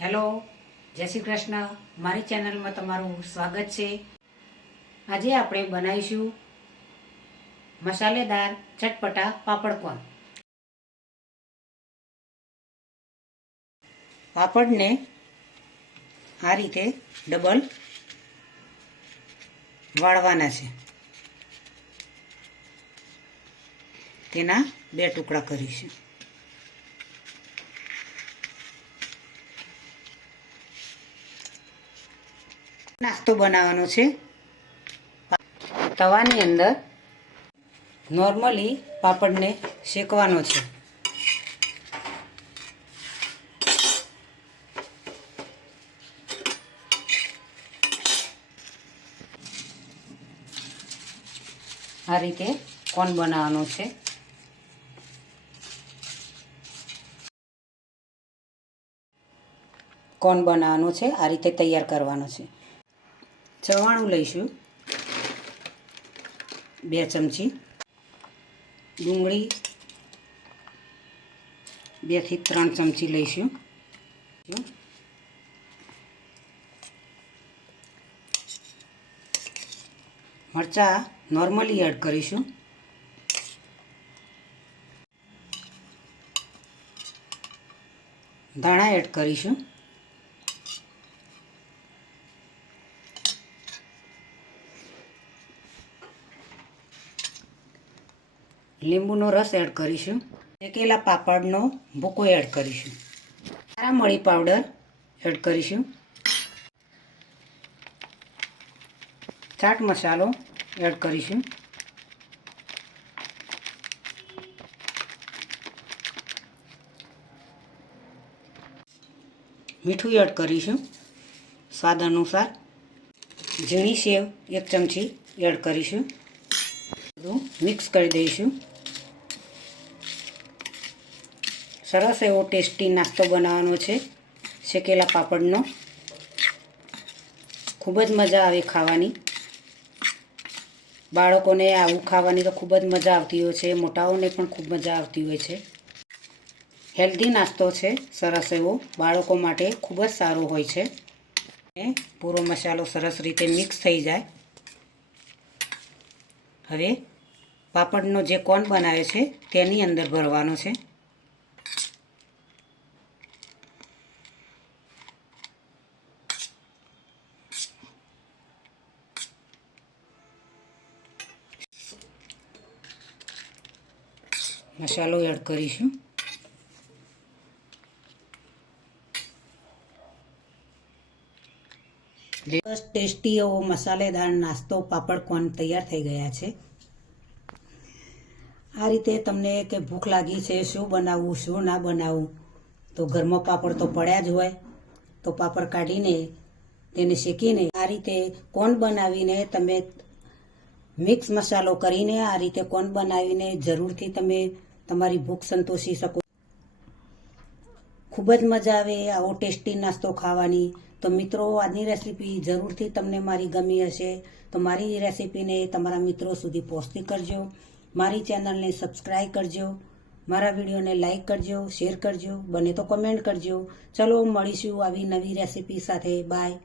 Hello, જય શ્રી કૃષ્ણ. મારી ચેનલમાં તમારું સ્વાગત છે. આજે આપણે બનાવીશું મસાલેદાર ચટપટા પાપડ કોન. પાપડને આ રીતે ડબલ વાળવાના છે. તેના 2 ટુકડા કરીશું. નાસ્તો બનાવવાનો છે. તવાની અંદર નોર્મલી પાપડને શેકવાનો છે. આ રીતે કોન બનાવવાનો છે. કોન બનાવવાનો છે. આ રીતે તૈયાર કરવાનો છે. ચવાણું લઈશું 2 ચમચી, ડુંગળી 2 થી 3 ચમચી લઈશું, મરચાં નોર્મલી એડ કરીશું, ધાણા એડ કરીશું, લીંબુનો રસ એડ કરીશું, શેકેલા પાપડનો ભૂકો એડ કરીશું, કાળા મરી પાવડર એડ કરીશું, ચાટ મસાલો એડ કરીશું, મીઠું એડ કરીશું સ્વાદ અનુસાર, ઝીણી સેવ 1 ચમચી એડ કરીશું. બધું મિક્સ કરી દઈશું. સરસ એવો ટેસ્ટી નાસ્તો બનાવવાનો છે શેકેલા પાપડનો. ખૂબ જ મજા આવે ખાવાની. બાળકોને આવું ખાવાની તો ખૂબ જ મજા આવતી હોય છે. મોટાઓને પણ ખૂબ મજા આવતી હોય છે. હેલ્ધી નાસ્તો છે સરસ એવો. બાળકો માટે ખૂબ જ સારો હોય છે. પૂરો મસાલો સરસ રીતે મિક્સ થઈ જાય. હવે પાપડનો જે કોન બનાવે છે તેની અંદર ભરવાનો છે. મસાલો એડ કરીશું. બસ ટેસ્ટી એવો મસાલેદાર નાસ્તો પાપડ કોન તૈયાર થઈ ગયા છે. આ રીતે તમને કે ભૂખ લાગી છે, શું બનાવવું શું ના બનાવવું, તો ઘરમાં પાપડ તો પડ્યા જ હોય, તો પાપડ કાઢીને તેને શેકીને આ રીતે કોન બનાવીને તમે મિક્સ મસાલો કરીને આ રીતે કોન બનાવીને જરૂરથી તમે તમારી ભૂખ સંતોષી શકો. ખૂબ જ મજા આવે આવો ટેસ્ટી નાસ્તો ખાવાની. તો મિત્રો, આજની રેસીપી જરૂરથી તમને મારી ગમી હશે તો મારી રેસીપીને તમારા મિત્રો સુધી પહોંચતી કરજો. મારી ચેનલને સબસ્ક્રાઈબ કરજો. મારા વિડીયોને લાઈક કરજો, શેર કરજો, બને તો કમેન્ટ કરજો. ચલો મળીશું આવી નવી રેસીપી સાથે. બાય.